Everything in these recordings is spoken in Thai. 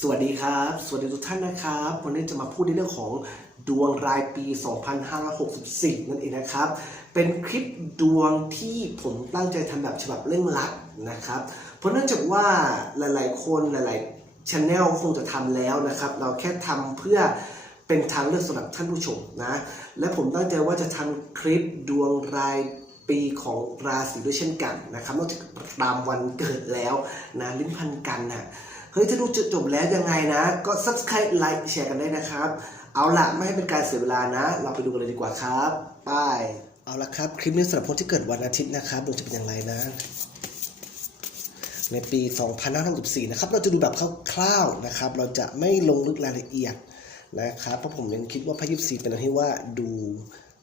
สวัสดีครับ สวัสดีทุกท่านนะครับ วันนี้จะมาพูดในเรื่องของดวงรายปี 2564 นั่นเองนะครับ เป็นคลิปดวงที่ผมตั้งใจทำแบบฉบับเร่งรัดนะครับ เพราะเนื่องจากว่าหลาย ๆ คนหลายๆชแนลคงจะทำแล้วนะครับ เราแค่ทำเพื่อเป็นทางเลือกสำหรับท่านผู้ชมนะ และผมตั้งใจว่าจะทำคลิปดวงรายปีของราศีด้วยเช่นกันนะครับ นอกจากตามวันเกิดแล้วนะลิ้นพันกันนะ เฮ้ยถ้าดูจนจบแล้วยังไงนะ ก็ subscribe ไลค์แชร์กันได้นะครับ เอาละไม่ให้เป็นการเสียเวลานะ เราไปดูกันเลยดีกว่าครับไปเอาละครับ คลิปนี้สำหรับคนที่เกิดวันอาทิตย์นะครับดวงจะเป็นอย่างไรนะ ในปี 2564 นะครับ เราจะดูแบบคร่าวๆนะครับ เราจะไม่ลงลึกรายละเอียดนะครับ เพราะผมเน้นคิดว่าพยิบสีเป็นอะไรที่ว่าดู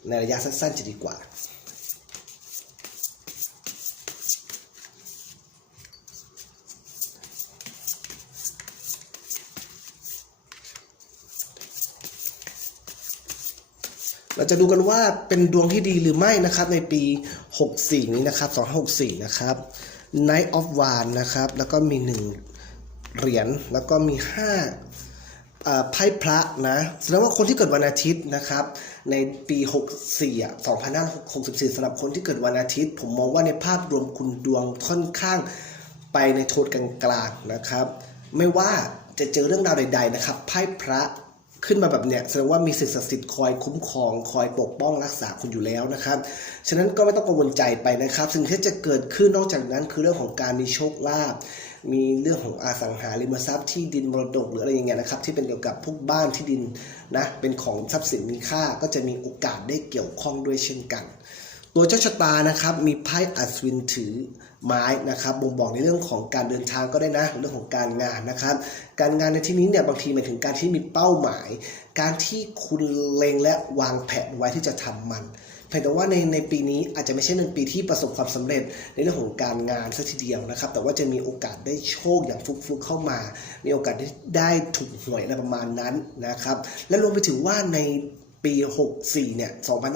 ในระยะสั้นๆจะดีกว่า เราจะดูกันว่าเป็นดวงที่ดีหรือไม่นะครับในปี 64 นี้นะครับ2564 นะครับ Knight of w a n d นะครับ แล้วก็มี 1 เหรียญ แล้วก็มี5อ่าไพ่พระนะแสดงว่าคนที่เกิดวันอาทิตย์นะครับ ในปี 64อะ2564สำหรับคนที่เกิดวันอาทิตย์ ผมมองว่าในภาพรวมคุณดวงค่อนข้างไปในโทนกลางๆนะครับ ไม่ว่าจะเจอเรื่องราวใด ๆ นะครับไพ่พระ ขึ้นมาแบบเนี้ยแสดงว่ามีสิ่งศักดิ์สิทธิ์คอยคุ้มครองคอยปกป้องรักษาคุณอยู่แล้วนะครับ ฉะนั้นก็ไม่ต้องกังวลใจไปนะครับ สิ่งที่จะเกิดขึ้นนอกจากนั้นคือเรื่องของการมีโชคลาภมีเรื่องของอสังหาริมทรัพย์ที่ดินมรดกหรืออะไรอย่างเงี้ยนะครับ ที่เป็นเกี่ยวกับพวกบ้านที่ดินนะเป็นของทรัพย์สินมีค่าก็จะมีโอกาสได้เกี่ยวข้องด้วยเช่นกัน ตัวเจ้าชะตานะครับมีไพ่อัศวินถือ ไม้นะครับบ่งบอกในเรื่องของการเดินทางก็ได้นะเรื่องของการงานนะครับ การงานในที่นี้เนี่ยบางทีหมายถึงการที่มีเป้าหมาย การที่คุณเล็งและวางแผนไว้ที่จะทำมันเพียงแต่ว่าในในปีนี้อาจจะไม่ใช่เป็นปีที่ประสบความสำเร็จในเรื่องของการงานซะทีเดียวนะครับ แต่ว่าจะมีโอกาสได้โชคอย่างฟลุกๆเข้ามา มีโอกาสได้ได้ถูกหวยอะไรประมาณนั้นนะครับ และรวมไปถึงว่าใน ปี 64 เนี่ย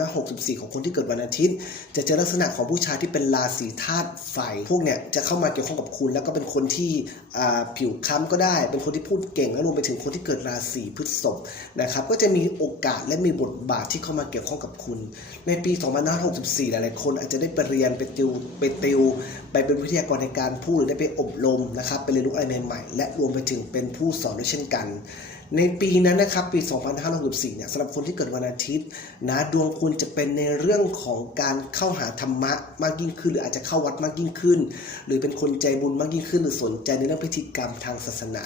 2564 ของคนที่เกิดวันอาทิตย์ จะเจอลักษณะของผู้ชายที่เป็นราศีธาตุไฟ พวกเนี่ยจะเข้ามาเกี่ยวข้องกับคุณ แล้วก็เป็นคนที่อ่าผิวคล้ำก็ได้ เป็นคนที่พูดเก่ง และรวมไปถึงคนที่เกิดราศีพฤษภนะครับ ก็จะมีโอกาสและมีบทบาทที่เข้ามาเกี่ยวข้องกับคุณ ในปี 2564 หลายๆ คนอาจจะได้ไปเรียนไปติวไปติว ไปเป็นวิทยากรในการพูดหรือได้ไปอบรมนะครับ ไปเรียนรู้อะไรใหม่ๆ และรวมไปถึงเป็นผู้สอนด้วยเช่นกัน ในปีนั้นนะครับปี 2564เนี่ยสำหรับคนที่เกิดวันอาทิตย์นะดวงคุณจะเป็นในเรื่องของการเข้าหาธรรมะมากยิ่งขึ้น หรืออาจจะเข้าวัดมากยิ่งขึ้น หรือเป็นคนใจบุญมากยิ่งขึ้น หรือสนใจในเรื่องพิธีกรรมทางศาสนา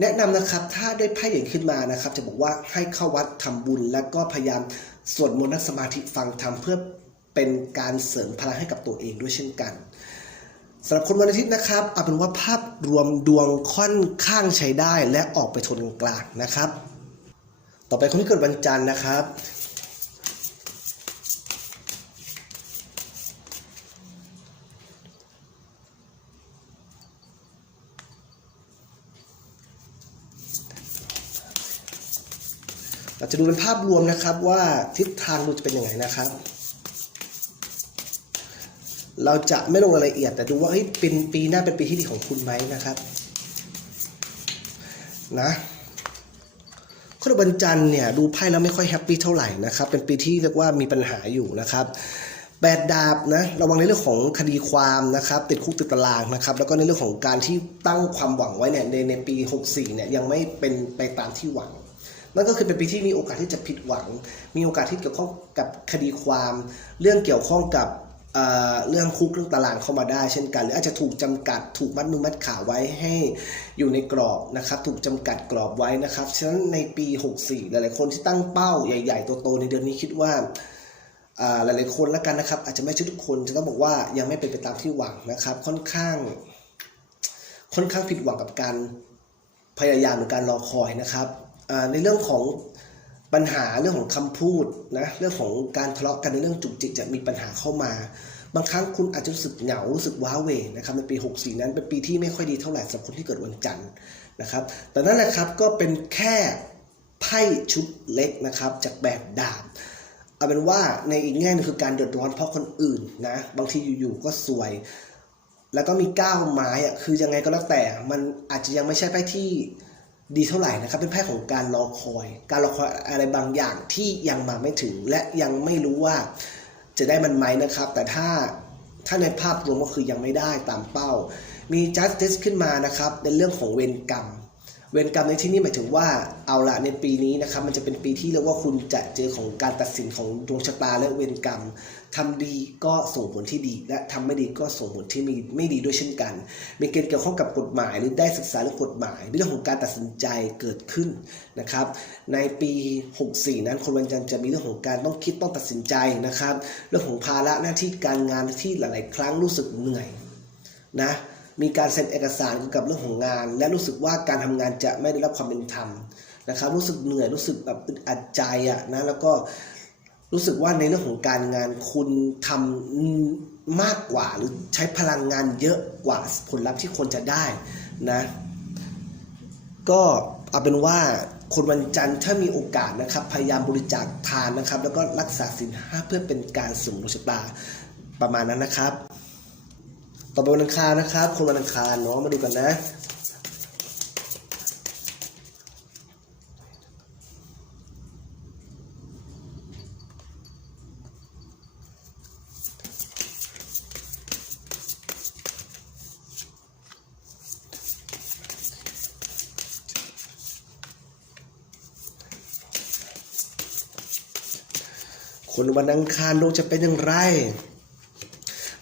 แนะนำนะครับถ้าได้ไพ่เหรียญขึ้นมานะครับ จะบอกว่าให้เข้าวัดทำบุญ แล้วก็พยายามสวดมนต์นั่งสมาธิฟังธรรมเพื่อเป็นการเสริมพลังให้กับตัวเองด้วยเช่นกัน สำหรับคนวันอาทิตย์นะครับเอาเป็นว่าภาพรวมดวงค่อนข้างใช้ได้และออกไปโทนกลางนะครับ ต่อไปคนที่เกิดวันจันทร์นะครับเราจะดูเป็นภาพรวมนะครับว่าทิศทางดูจะเป็นยังไงนะครับ เราจะไม่ลงรายละเอียด แต่ดูว่าเฮ้ยเป็นปีหน้าเป็นปีที่ดีของคุณไหมนะครับนะคนวันจันเนี่ยดูไพ่แล้วไม่ค่อยแฮปปี้เท่าไหร่นะครับ เป็นปีที่เรียกว่ามีปัญหาอยู่นะครับแปดดาบนะระวังในเรื่องของคดีความนะครับติดคุกติดตารางนะครับแล้วก็ในเรื่องของการที่ตั้งความหวังไว้เนี่ยในในปี 64เนี่ยยังไม่เป็นไปตามที่หวังนั่นก็คือเป็นปีที่มีโอกาสที่จะผิดหวัง มีโอกาสที่เกี่ยวข้องกับคดีความ เรื่องเกี่ยวข้องกับ เรื่องคุกเรื่องตารางเข้ามาได้เช่นกัน หรืออาจจะถูกจำกัดถูกมัดมือมัดขาไว้ให้อยู่ในกรอบนะครับถูกจำกัดกรอบไว้นะครับฉะนั้นในปี 64 หลายๆคนที่ตั้งเป้าใหญ่ๆโตๆในเดือนนี้คิดว่าหลายๆคนแล้วกันนะครับ อาจจะไม่ใช่ทุกคนจะต้องบอกว่ายังไม่เป็นไปตามที่หวังนะครับ ค่อนข้าง ค่อนข้างผิดหวังกับการพยายามหรือการรอคอยนะครับในเรื่องของ ปัญหาเรื่องของคำพูดนะเรื่องของการทะเลาะกันในเรื่องจุกจิกจะมีปัญหาเข้ามา บางครั้งคุณอาจจะรู้สึกเหงารู้สึกว้าเหวนะครับในปี 64 นั้นเป็นปีที่ไม่ค่อยดีเท่าไหร่สำหรับคนที่เกิดวันจันทร์นะครับแต่นั่นแหละครับก็เป็นแค่ไพ่ชุดเล็กนะครับจากแบบดาบเอาเป็นว่าในอีกแง่หนึงคือการเดือดร้อนเพราะคนอื่นนะบางทีอยู่ๆก็สวย แล้วก็มีก้าวไม้อะคือยังไงก็แล้วแต่มันอาจจะยังไม่ใช่ไพ่ที่ ดีเท่าไหร่นะครับ เป็นไพ่ของการรอคอย การรอคอยอะไรบางอย่างที่ยังมาไม่ถึง และยังไม่รู้ว่าจะได้มันไหมนะครับ แต่ถ้าถ้าในภาพรวมก็คือยังไม่ได้ตามเป้า มี justice ขึ้นมานะครับในเรื่องของเวรกรรม เวรกรรมในที่นี้หมายถึงว่าเอาละในปีนี้นะครับมันจะเป็นปีที่เรียกว่าคุณจะเจอของการตัดสินของดวงชะตาและเวรกรรม ทำดีก็ส่งผลที่ดี และทำไม่ดีก็ส่งผลที่ไม่ไม่ดีด้วยเช่นกัน มีเกณฑ์เกี่ยวข้องกับกฎหมายหรือได้ศึกษาเรื่องกฎหมายเรื่องของการตัดสินใจเกิดขึ้นนะครับ ในปี 64 นั้นคนวันจันทร์จะมีเรื่องของการต้องคิดต้องตัดสินใจนะครับ เรื่องของภาระหน้าที่การงานที่หลาย ๆ ครั้งรู้สึกเหนื่อยนะมีการเซ็นเอกสารเกี่ยวกับเรื่องของงาน และรู้สึกว่าการทำงานจะไม่ได้รับความเป็นธรรมนะครับรู้สึกเหนื่อยรู้สึกแบบอึดอัดใจอะนะแล้วก็ รู้สึกว่าในเรื่องของการงานคุณทำมากกว่าหรือใช้พลังงานเยอะกว่าผลลัพธ์ที่ควรจะได้นะ ก็เอาเป็นว่าคนวันจันทร์ถ้ามีโอกาสนะครับ พยายามบริจาคทานนะครับ แล้วก็รักษาศีลห้าเพื่อเป็นการสริมดวงชะตาประมาณนั้นนะครับ ต่อไปวันอังคารนะครับ คนวันอังคารเนาะมาดูกันนะ วันอังคารดวงจะเป็นอย่างไร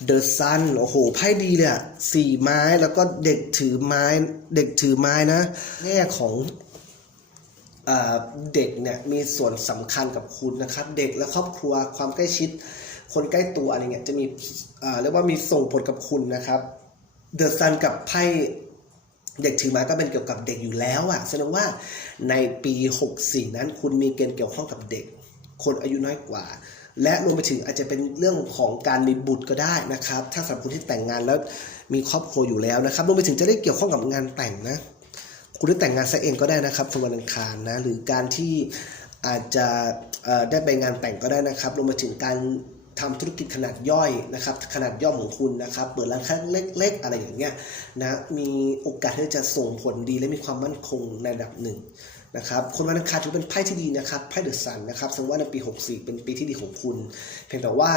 เดอะซันโอ้โหไพ่ดีเลยอะสี่ไม้แล้วก็เด็กถือไม้ เด็กถือไม้นะแง่ของอเด็กเนี่ยมีส่วนสำคัญกับคุณนะครับ เด็กและครอบครัวความใกล้ชิด คนใกล้ตัวอะไรเงี้ยจะมีเรียกว่ามีส่งผลกับคุณนะครับเดอะซันกับไพ่เด็กถือไม้ก็เป็นเกี่ยวกับเด็กอยู่แล้วอะแสดงว่าในปี 64 นั้นคุณมีเกณฑ์เกี่ยวข้องกับเด็ก คนอายุน้อยกว่า และรวมไปถึงอาจจะเป็นเรื่องของการมีบุตรก็ได้นะครับ ถ้าสำหรับคนที่แต่งงานแล้วมีครอบครัวอยู่แล้วนะครับรวมไปถึงจะได้เกี่ยวข้องกับงานแต่งนะคุณได้แต่งงานซะเองก็ได้นะครับคนวันอังคารนะหรือการที่อาจจะได้ไปงานแต่งก็ได้นะครับรวมไปถึงการทำธุรกิจขนาดย่อยนะครับ ขนาดย่อมของคุณนะครับ เปิดร้านค้าเล็ก ๆ อะไรอย่างเงี้ยนะมีโอกาสที่จะส่งผลดีและมีความมั่นคงในระดับหนึ่ง นะครับคนวันอังคารถือเป็นไพ่ที่ดีนะครับไพ่เดอะซันนะครับแสดงว่าในปี 64 เป็นปีที่ดีของคุณ เพียงแต่ว่า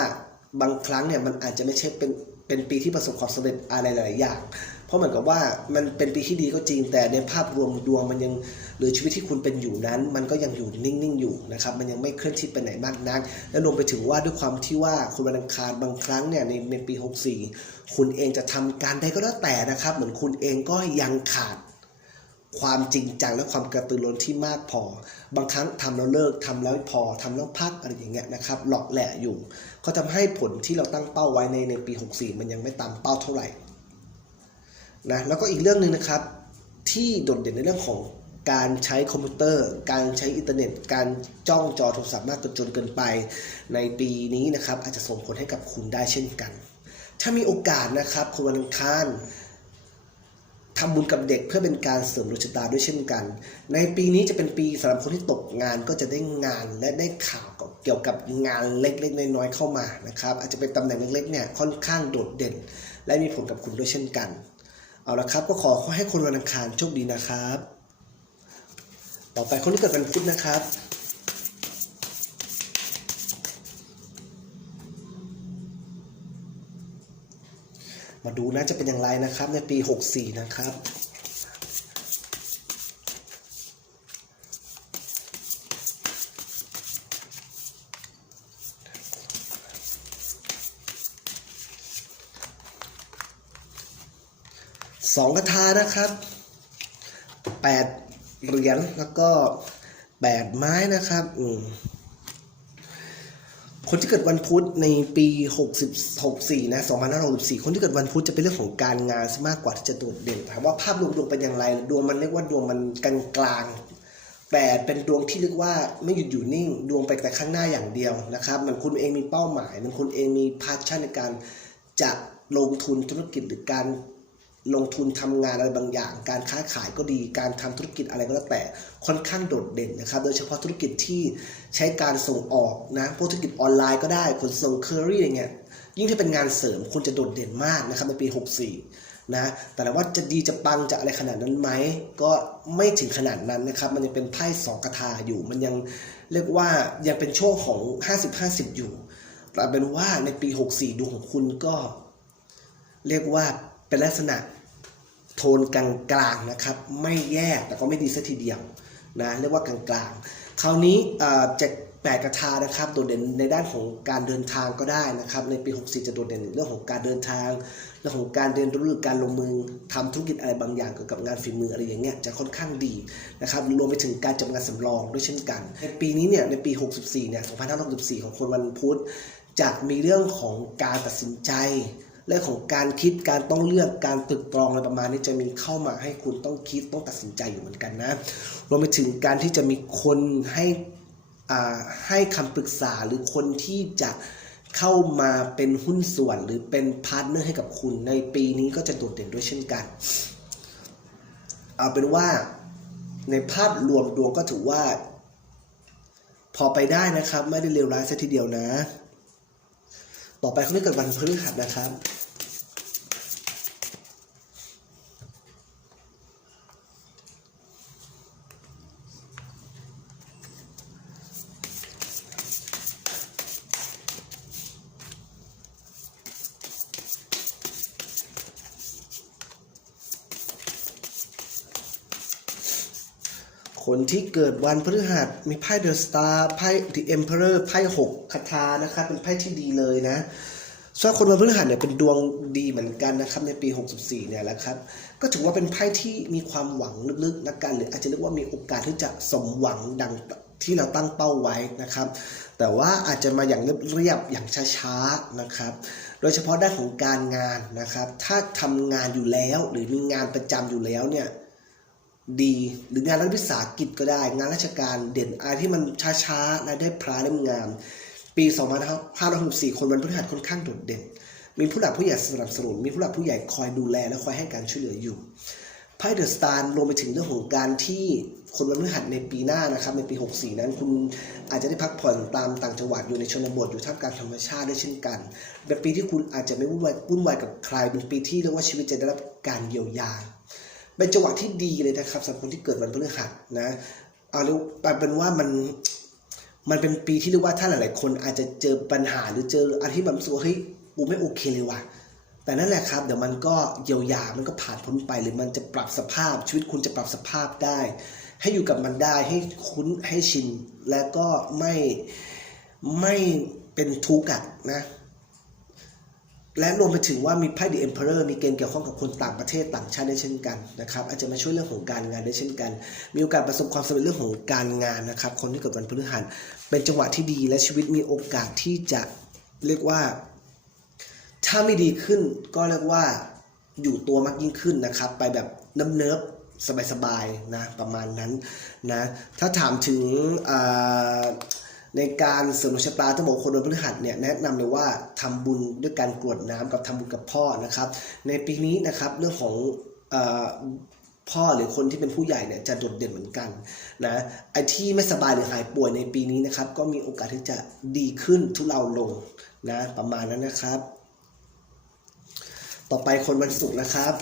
บางครั้งเนี่ยมันอาจจะไม่ใช่เป็นเป็นปีที่ประสบความสำเร็จอะไรหลายอย่าง เพราะเหมือนกับว่ามันเป็นปีที่ดีก็จริง แต่ในภาพรวมดวงมันยังหรือชีวิตที่คุณเป็นอยู่นั้น มันก็ยังอยู่นิ่งๆอยู่นะครับมันยังไม่เคลื่อนที่ไปไหนมากนัก และรวมไปถึงว่าด้วยความที่ว่าคุณวันอังคารบางครั้งเนี่ยในในปี 64 คุณเองจะทำการใดก็แล้วแต่นะครับ เหมือนคุณเองก็ยังขาด ความจริงจังและความกระตือรือร้นที่มากพอ บางครั้งทำแล้วเลิกทำแล้วไม่พอทำแล้วพักอะไรอย่างเงี้ยนะครับหลอกแหละอยู่ ก็ทำให้ผลที่เราตั้งเป้าไว้ในในปี 64 มันยังไม่ตามเป้าเท่าไหร่นะแล้วก็อีกเรื่องหนึ่งนะครับ ที่โดดเด่นในเรื่องของการใช้คอมพิวเตอร์ การใช้อินเทอร์เน็ต การจ้องจอโทรศัพท์มากจนเกินไป ในปีนี้นะครับอาจจะส่งผลให้กับคุณได้เช่นกัน ถ้ามีโอกาสนะครับคุณวันอังคาร ทำบุญกับเด็กเพื่อเป็นการเสริมดวงชะตาด้วยเช่นกัน ในปีนี้จะเป็นปีสำหรับคนที่ตกงานก็จะได้งานและได้ข่าวเกี่ยวกับงานเล็กๆน้อยๆเข้ามานะครับ อาจจะเป็นตำแหน่งเล็กๆเนี่ยค่อนข้างโดดเด่น และมีผลกับคุณด้วยเช่นกัน เอาละครับก็ขอให้คนวันอังคารโชคดีนะครับ ต่อไปคนที่เกิดวันพุธนะครับ มาดูนะจะเป็นอย่างไรนะครับ ในปี 64 นะครับสองคาถานะครับแปดเหรียญแล้วก็แปดไม้นะครับ อืม คนที่เกิดวันพุธในปี 60 64 นะ 2564 คนที่เกิดวันพุธจะเป็นเรื่องของการงานซะมากกว่าที่จะโดดเด่นถามว่าภาพรวมดวงเป็นอย่างไร ดวงมันเรียกว่าดวงมันกลางกลางแต่เป็นดวงที่เรียกว่าไม่หยุดอยู่นิ่ง ดวงไปแต่ข้างหน้าอย่างเดียวนะครับ มันคุณเองมีเป้าหมาย มันคุณเองมีพาชั่นในการจะลงทุนธุรกิจหรือการ ลงทุนทำงานอะไรบางอย่าง การค้าขายก็ดี การทำธุรกิจอะไรก็แล้วแต่ค่อนข้างโดดเด่นนะครับ โดยเฉพาะธุรกิจที่ใช้การส่งออกนะพวกธุรกิจออนไลน์ก็ได้ขนส่งเคอรี่อย่างเงี้ยยิ่งถ้าเป็นงานเสริมคุณจะโดดเด่นมากนะครับในปี 64 นะ แต่ว่าจะดีจะปังจะอะไรขนาดนั้นไหม ก็ไม่ถึงขนาดนั้นนะครับ มันยังเป็นไพ่สองกระทาอยู่ มันยังเรียกว่ายังเป็นช่วงของ 50-50 อยู่ แต่เป็นว่าในปี 64ดวงของคุณก็ เรียกว่าเป็นลักษณะ โทนกลางๆนะครับ ไม่แย่แต่ก็ไม่ดีสัทีเดียวนะเรียกว่ากลางๆ คราวนี้เอ่อจะแปดกระทานะครับโดดเด่นในด้านของการเดินทางก็ได้นะครับ ในปี 64 จะโดดเด่นเรื่องของการเดินทางเรื่องของการเรียนรู้หรือการลงมือทำธุรกิจอะไรบางอย่างเกี่ยวกับงานฝีมืออะไรอย่างเงี้ยจะค่อนข้างดีนะครับรวมไปถึงการจัดงานสำรองด้วยเช่นกัน ในปีนี้เนี่ยในปี 64 เนี่ย 2564 ของคนวันพุธจะมีเรื่องของการตัดสินใจ เรื่องของการคิดการต้องเลือกการตึกตรองอะไรประมาณนี้จะมีเข้ามาให้คุณต้องคิดต้องตัดสินใจอยู่เหมือนกันนะรวมไปถึงการที่จะมีคนให้อ่าให้คำปรึกษาหรือคนที่จะเข้ามาเป็นหุ้นส่วนหรือเป็นพาร์ทเนอร์ให้กับคุณในปีนี้ก็จะโดดเด่นด้วยเช่นกัน เอาเป็นว่าในภาพรวมดวงก็ถือว่า พอไปได้นะครับ ไม่ได้เลวร้ายซะทีเดียวนะ ต่อไปคนที่เกิดวันพฤหัสนะครับ คนที่เกิดวันพฤหัสมีไพ่เดอะสตาร์ไพ่ The Emperor ไพ่หกคาถานะครับเป็นไพ่ที่ดีเลยนะส่วนคนวันพฤหัสเนี่ยเป็นดวงดีเหมือนกันนะครับในปี 64 เนี่ยแหละครับ ก็ถือว่าเป็นไพ่ที่มีความหวังลึกๆนะกันหรืออาจจะเรียกว่ามีโอกาสที่จะสมหวังดังที่เราตั้งเป้าไว้นะครับ แต่ว่าอาจจะมาอย่างเรียบๆอย่างช้าๆนะครับ โดยเฉพาะด้านของการงานนะครับ ถ้าทำงานอยู่แล้วหรือมีงานประจำอยู่แล้วเนี่ย ดีหรืองานรัฐวิสาหกิจก็ได้ งานราชการเด่นอะไรที่มันช้าๆรายได้พลาเล่มงาม ปี 2564 คนวันพฤหัสค่อนข้างโดดเด่น มีผู้หลักผู้ใหญ่สนับสนุน มีผู้หลักผู้ใหญ่คอยดูแลและคอยให้การช่วยเหลืออยู่ไพ่เดอะสตาร์รวมไปถึงเรื่องของการที่คนวันพฤหัสในปีหน้านะครับในปี 64 นั้นคุณอาจจะได้พักผ่อนตามต่างจังหวัดอยู่ในชนบทอยู่ท่ามกลางธรรมชาติด้วยเช่นกันเป็นปีที่คุณอาจจะไม่วุ่นวายวุ่นวายกับใครเป็นปีที่เรียกว่าชีวิตจะได้รับการเยียวยา เป็นจังหวะที่ดีเลยนะครับสำหรับคนที่เกิดวันพฤหัสนะเอาเรียกว่าเป็นว่ามันมันเป็นปีที่เรียกว่าถ้าหลาย ๆ คนอาจจะเจอปัญหาหรือเจออะไรที่แบบรู้สึกว่าเฮ้ยกูไม่โอเคเลยว่ะแต่นั่นแหละครับเดี๋ยวมันก็เยียวยา มันก็ผ่านพ้นไปหรือมันจะปรับสภาพ ชีวิตคุณจะปรับสภาพได้ ให้อยู่กับมันได้ให้คุ้นให้ชิน และก็ไม่ไม่เป็นทุกข์อะนะ และรวมไปถึงว่ามีไพ่ The Emperor มีเกณฑ์เกี่ยวข้องกับคนต่างประเทศต่างชาติได้เช่นกันนะครับอาจจะมาช่วยเรื่องของการงานได้เช่นกัน มีโอกาสประสบความสำเร็จเรื่องของการงานนะครับ คนที่เกิดวันพฤหัสเป็นจังหวะที่ดีและชีวิตมีโอกาสที่จะเรียกว่า ถ้าไม่ดีขึ้นก็เรียกว่าอยู่ตัวมากยิ่งขึ้นนะครับ ไปแบบน้ำเนิบสบายๆนะประมาณนั้นนะถ้าถามถึงอ่า ในการเสริมดวงชะตาต้งบอกคนวันพฤหัสเนี่ยแนะนำเลยว่าทำบุญด้วยการกรวดน้ำกับทำบุญกับพ่อนะครับ ในปีนี้นะครับเรื่องของอพ่อหรือคนที่เป็นผู้ใหญ่เนี่ยจะโดดเด่นเหมือนกันนะไอ้ที่ไม่สบายหรือหายป่วยในปีนี้นะครับ ก็มีโอกาสที่จะดีขึ้นทุเลาลงนะประมาณนั้นนะครับ ต่อไปคนวันศุกร์นะครับ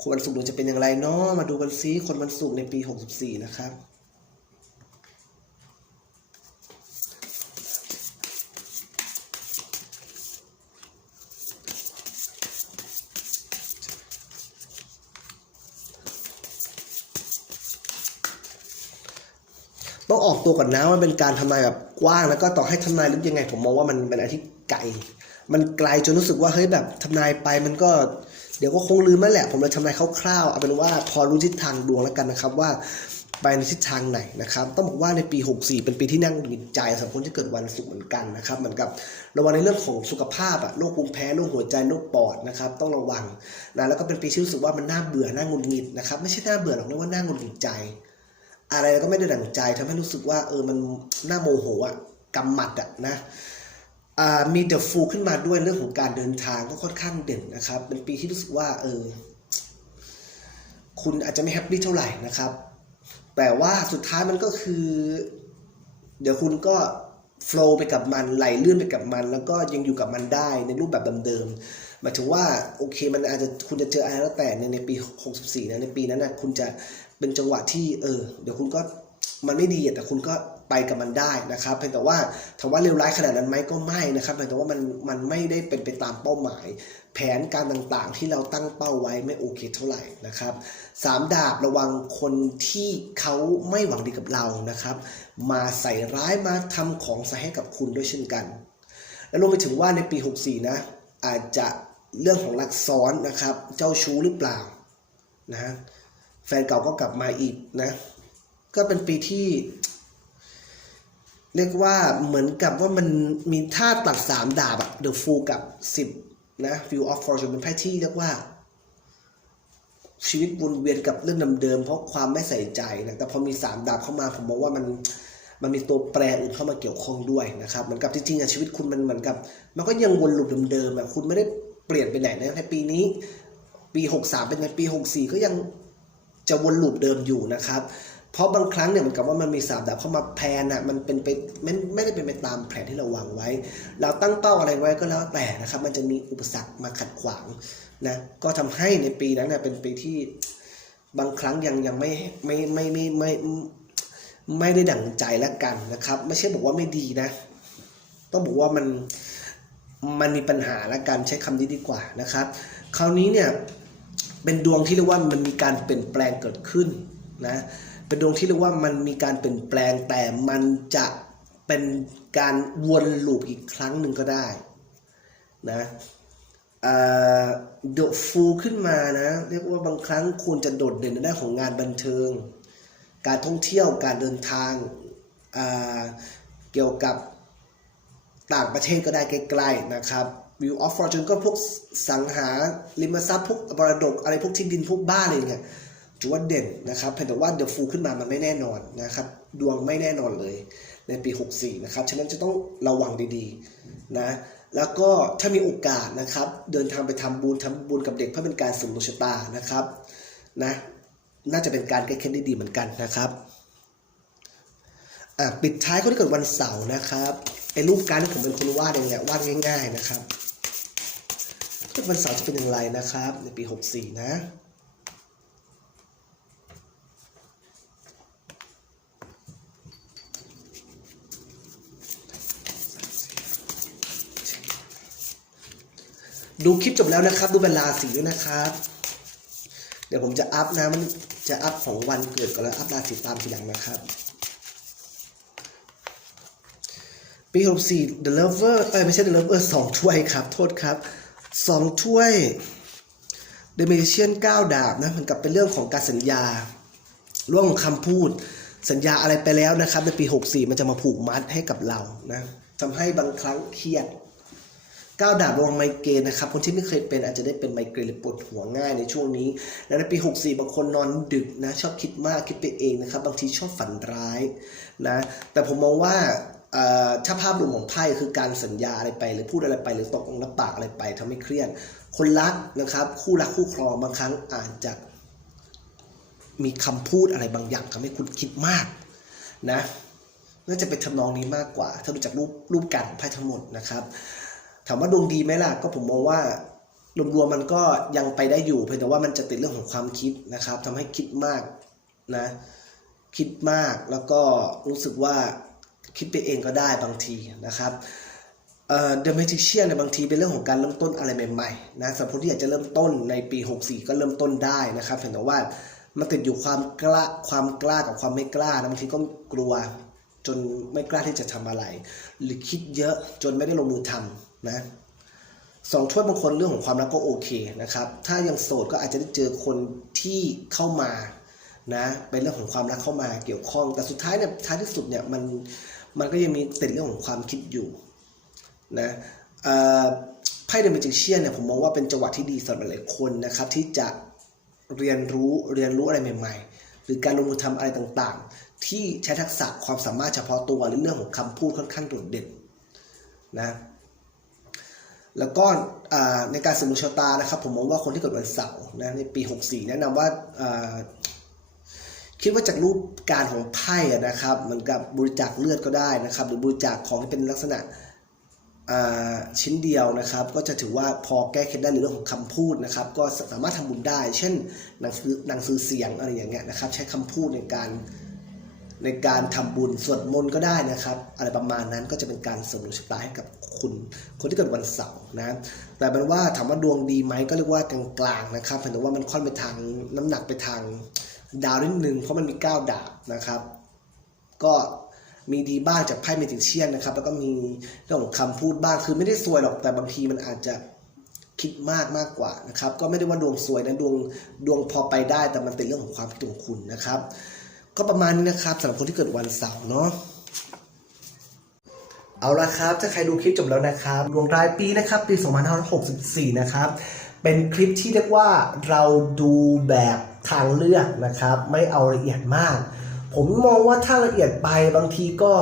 คนวันศุกร์ดวงจะเป็นอย่างไรเนาะมาดูกันซิคนวันศุกร์ในปี 64 นะครับ ตัวก่อนนะว่าเป็นการทำนายแบบกว้างแล้วก็ต่อให้ทำนายลึกยังไง ผมมองว่ามันเป็นอะไรที่ไกล มันไกลจนรู้สึกว่าเฮ้ยแบบทำนายไปมันก็เดี๋ยวก็คงลืมแล้วแหละ ผมเลยทำนายคร่าวๆเอาเป็นว่าพอรู้ทิศทางดวงแล้วกันนะครับว่าไปในทิศทางไหนนะครับ ต้องบอกว่าในปี 64 เป็นปีที่นั่งหงิดใจสำหรับคนที่เกิดวันศุกร์เหมือนกันนะครับเหมือนกับระวังในเรื่องของสุขภาพอะโรคภูมิแพ้โรคหัวใจโรคปอดนะครับต้องระวังนะแล้วก็เป็นปีที่รู้สึกว่ามันน่าเบื่อน่างุดหงิดนะครับไม่ใช่น่าเบื่อหรอกเรียกว่าน่างุดหงิดใจ อะไรก็ไม่ได้ดั่งใจทำให้รู้สึกว่าเออมันน่าโมโหอะกำหมัดอะนะมีเดอะฟูขึ้นมาด้วยเรื่องของการเดินทางก็ค่อนข้างเด่นนะครับ เป็นปีที่รู้สึกว่าเออคุณอาจจะไม่แฮปปี้เท่าไหร่นะครับ แต่ว่าสุดท้ายมันก็คือ เดี๋ยวคุณก็โฟล์ไปกับมันไหลเลื่อนไปกับมัน แล้วก็ยังอยู่กับมันได้ในรูปแบบเดิมๆหมายถึงว่าโอเคมันอาจจะคุณจะเจออะไรแล้วแต่ในในปี 64นะในปีนั้นนะคุณจะ เป็นจังหวะที่เออเดี๋ยวคุณก็มันไม่ดีแต่คุณก็ไปกับมันได้นะครับเพียงแต่ว่าถามว่าเลวร้ายขนาดนั้นไหมก็ไม่นะครับเพียงแต่ว่ามันมันไม่ได้เป็นไปตามเป้าหมาย แผนการต่างๆ ที่เราตั้งเป้าไว้ไม่โอเคเท่าไหร่นะครับสามดาบระวังคนที่เขาไม่หวังดีกับเรานะครับ มาใส่ร้ายมาทำของใส่ให้กับคุณด้วยเช่นกัน และรวมไปถึงว่าในปี 64 นะ อาจจะเรื่องของรักซ้อนนะครับ เจ้าชู้หรือเปล่านะฮะ แฟนเก่าก็กลับมาอีกนะ ก็เป็นปีที่ เรียกว่าเหมือนกับว่ามันมีท่าตัดสามดาบอะ The Fool กับ10นะ View of Fortune เป็นไพ่ที่เรียกว่า ชีวิตวนเวียนกับเรื่องเดิมๆเพราะความไม่ใส่ใจนะแต่พอมีสามดาบเข้ามาผมมองว่ามันมันมีตัวแปรอื่นเข้ามาเกี่ยวข้องด้วยนะครับเหมือนกับจริงๆอะชีวิตคุณมันเหมือนกับ มันก็ยังวนลูปเดิมๆอะคุณไม่ได้เปลี่ยนไปไหนนะในปีนี้ ปี 63 เป็นไงปี 64 ก็ยัง จะวนลูปเดิมอยู่นะครับเพราะบางครั้งเนี่ยเหมือนกับว่ามันมีสามดาบเข้ามาแพนอะมันเป็นไปไม่ไม่ได้เป็นไปตามแผนที่เราวางไว้ เราตั้งเป้าอะไรไว้ก็แล้วแต่นะครับ มันจะมีอุปสรรคมาขัดขวางนะก็ทำให้ในปีนั้นเนะเป็นปีที่บางครั้งยังยังไม่ไม่ไม่ไม่ไม่ไม่ได้ดั่งใจแล้วกันนะครับ ไม่ใช่บอกว่าไม่ดีนะ ต้องบอกว่ามันมันมีปัญหาและกันใช้คำนี้ดีกว่านะครับ คราวนี้เนี่ย เป็นดวงที่เรียกว่ามันมีการเปลี่ยนแปลงเกิดขึ้นนะเป็นดวงที่เรียกว่ามันมีการเปลี่ยนแปลงแต่มันจะเป็นการวนลูปอีกครั้งหนึ่งก็ได้นะเดอะฟูขึ้นมานะ เรียกว่าบางครั้งคุณจะโดดเด่นในด้านของงานบันเทิง การท่องเที่ยวการเดินทางอ่าเกี่ยวกับต่างประเทศก็ได้ใกล้ๆนะครับ View of Fortune ก็พวกสังหาริมทรัพย์พวกบรดกอะไรพวกที่ดินพวกบ้านอะไรเนี่ยถือว่าเด่นนะครับเพียงแต่ว่า The Fool ขึ้นมามันไม่แน่นอนนะครับ ดวงไม่แน่นอนเลยในปี 64 นะครับ ฉะนั้นจะต้องระวังดีๆนะ แล้วก็ถ้ามีโอกาสนะครับ เดินทางไปทำบุญทำบุญกับเด็กเพื่อเป็นการเสริมดวงชะตานะครับนะน่าจะเป็นการแก้เคล็ดได้ดีเหมือนกันนะครับอะปิดท้ายคนที่เกิดวันเสาร์นะครับไอ้รูปการที่ผมเป็นคนวาดเองเนี่ยวาดง่าย ๆนะครับ เกิดวันเสาร์จะเป็นอย่างไรนะครับ ในปี 64 นะดูคลิปจบแล้วนะครับ ดูเป็นราศีด้วยนะครับ เดี๋ยวผมจะอัพนะมันจะอัพของวันเกิดก่อนแล้วอัพราศีตามทีหลังนะครับ ปี64 The Lover เอ้ยไม่ใช่ The Lover สองถ้วยครับ โทษครับ สองถ้วย The Magician 9ดาบนะมันกับเป็นเรื่องของการสัญญาเรื่องของคำพูดสัญญาอะไรไปแล้วนะครับในปี 64 มันจะมาผูกมัดให้กับเรานะทำให้บางครั้งเครียดก้าวดาบระวังไมเกรนนะครับ คนที่ไม่เคยเป็นอาจจะได้เป็นไมเกรนหรือปวดหัวง่ายในช่วงนี้ และในปี 64 บางคนนอนดึกนะ ชอบคิดมากคิดไปเองนะครับ บางทีชอบฝันร้ายนะ แต่ผมมองว่า ถ้าภาพรวมของไพ่คือการสัญญาอะไรไป หรือพูดอะไรไป หรือตกลงรับปากอะไรไปทำให้เครียดคนรักนะครับ คู่รักคู่ครองบางครั้งอาจจะมีคำพูดอะไรบางอย่างทำให้คุณคิดมากนะน่าจะเป็นทำนองนี้มากกว่า ถ้าดูจากรูปรูปการไพ่ทั้งหมดนะครับถามว่าดวงดีไหมล่ะก็ผมมองว่ารวมๆมันก็ยังไปได้อยู่เพียงแต่ว่ามันจะติดเรื่องของความคิดนะครับทำให้คิดมากนะคิดมากแล้วก็รู้สึกว่า คิดไปเองก็ได้บางทีนะครับเอ่อ The Magician ในยบางทีเป็นเรื่องของการเริ่มต้นอะไรใหม่ๆนะสำหรับคนที่อยากจะเริ่มต้นในปี 64 ก็เริ่มต้นได้นะครับเพียงแต่ว่ามันติดอยู่ความกล้าความกล้ากับความไม่กล้านะบางทีก็กลัวจนไม่กล้าที่จะทำอะไร หรือคิดเยอะจนไม่ได้ลงมือทำนะสองถ้วยบางคนเรื่องของความรักก็โอเคนะครับ ถ้ายังโสดก็อาจจะได้เจอคนที่เข้ามานะเป็นเรื่องของความรักเข้ามาเกี่ยวข้องแต่สุดท้ายเนี่ยท้ายที่สุดเนี่ยมัน มันก็ยังมีติดเรื่องของความคิดอยู่นะไพ่เดมิจิเชียนเนี่ยผมมองว่าเป็นจังหวะที่ดีสำหรับหลายคนนะครับที่จะเรียนรู้เรียนรู้อะไรใหม่ๆ หรือการลงมือทำอะไรต่างๆ ที่ใช้ทักษะความสามารถเฉพาะตัวหรือเรื่องของคำพูดค่อนข้างโดดเด่นนะแล้วก็ในการสมุชะตานะครับผมมองว่าคนที่เกิดวันเสาร์นะในปี 64 แนะนำว่า คิดว่าจากรูปการของไพ่นะครับเหมือนกับบริจาคเลือดก็ได้นะครับ หรือบริจาคของที่เป็นลักษณะชิ้นเดียวนะครับ ก็จะถือว่าพอแก้เคล็ดได้ในเรื่องของคำพูดนะครับ ก็สามารถทำบุญได้ เช่นหนังสือหนังสือเสียงอะไรอย่างเงี้ยนะครับ ใช้คำพูดในการในการทำบุญสวดมนต์ก็ได้นะครับ อะไรประมาณนั้นก็จะเป็นการเสริมดวงชะตาให้กับคุณคนที่เกิดวันเสาร์นะ แต่เป็นว่าถามว่าดวงดีไหมก็เรียกว่ากลางๆนะครับแต่ว่ามันค่อนไปทางน้ำหนักไปทาง ดาวนิดนึงเพราะมันมี 9 ดาบนะครับ ก็มีดีบ้างจากไพ่เมจิเชียนนะครับ แล้วก็มีเรื่องของคำพูดบ้างคือไม่ได้ซวยหรอกแต่บางทีมันอาจจะคิดมากมากกว่านะครับ ก็ไม่ได้ว่าดวงซวยนะดวงดวงพอไปได้ แต่มันเป็นเรื่องของความคิดของคุณนะครับ ก็ประมาณนี้นะครับสำหรับคนที่เกิดวันเสาร์เนาะเอาละครับถ้าใครดูคลิปจบแล้วนะครับดวงรายปีนะครับปี 2564 นะครับ เป็นคลิปที่เรียกว่าเราดูแบบ ทางเลือกนะครับ ไม่เอาละเอียดมาก ผมมองว่าถ้าละเอียดไปบางทีก็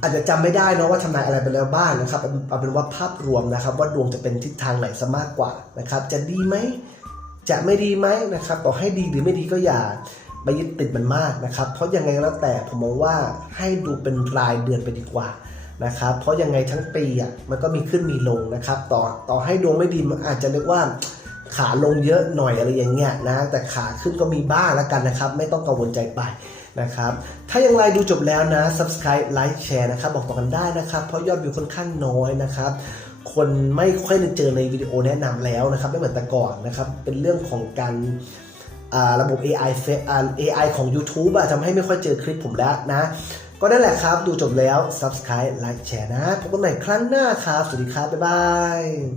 อาจจะจำไม่ได้นะว่าทำนายอะไรไปแล้วบ้างนะครับเอาเอาเป็นว่าภาพรวมนะครับ ว่าดวงจะเป็นทิศทางไหนซะมากกว่านะครับ จะดีไหมจะไม่ดีไหมนะครับต่อให้ดีหรือไม่ดีก็อย่าไปยึดติดมันมากนะครับ เพราะยังไงก็แล้วแต่ผมมองว่าให้ดูเป็นรายเดือนไปดีกว่านะครับ เพราะยังไงทั้งปีอะมันก็มีขึ้นมีลงนะครับ ต่อต่อให้ดวงไม่ดีมันอาจจะเรียกว่า ขาลงเยอะหน่อยอะไรอย่างเงี้ยนะแต่ขาขึ้นก็มีบ้างแล้วกันนะครับ ไม่ต้องกังวลใจไปนะครับถ้ายังไรดูจบแล้วนะ subscribe like share นะครับบอกต่อกันได้นะครับ เพราะยอดวิวค่อนข้างน้อยนะครับคนไม่ค่อยได้เจอในวิดีโอแนะนำแล้วนะครับไม่เหมือนแต่ก่อนนะครับเป็นเรื่องของการระบบ AI เฟอ่า AI ของ YouTube อะทำให้ไม่ค่อยเจอคลิปผมแล้วนะ ก็นั่นแหละครับ ดูจบแล้ว subscribe like share นะพบกันใหม่ครั้งหน้าครับ สวัสดีครับ บ๊ายบาย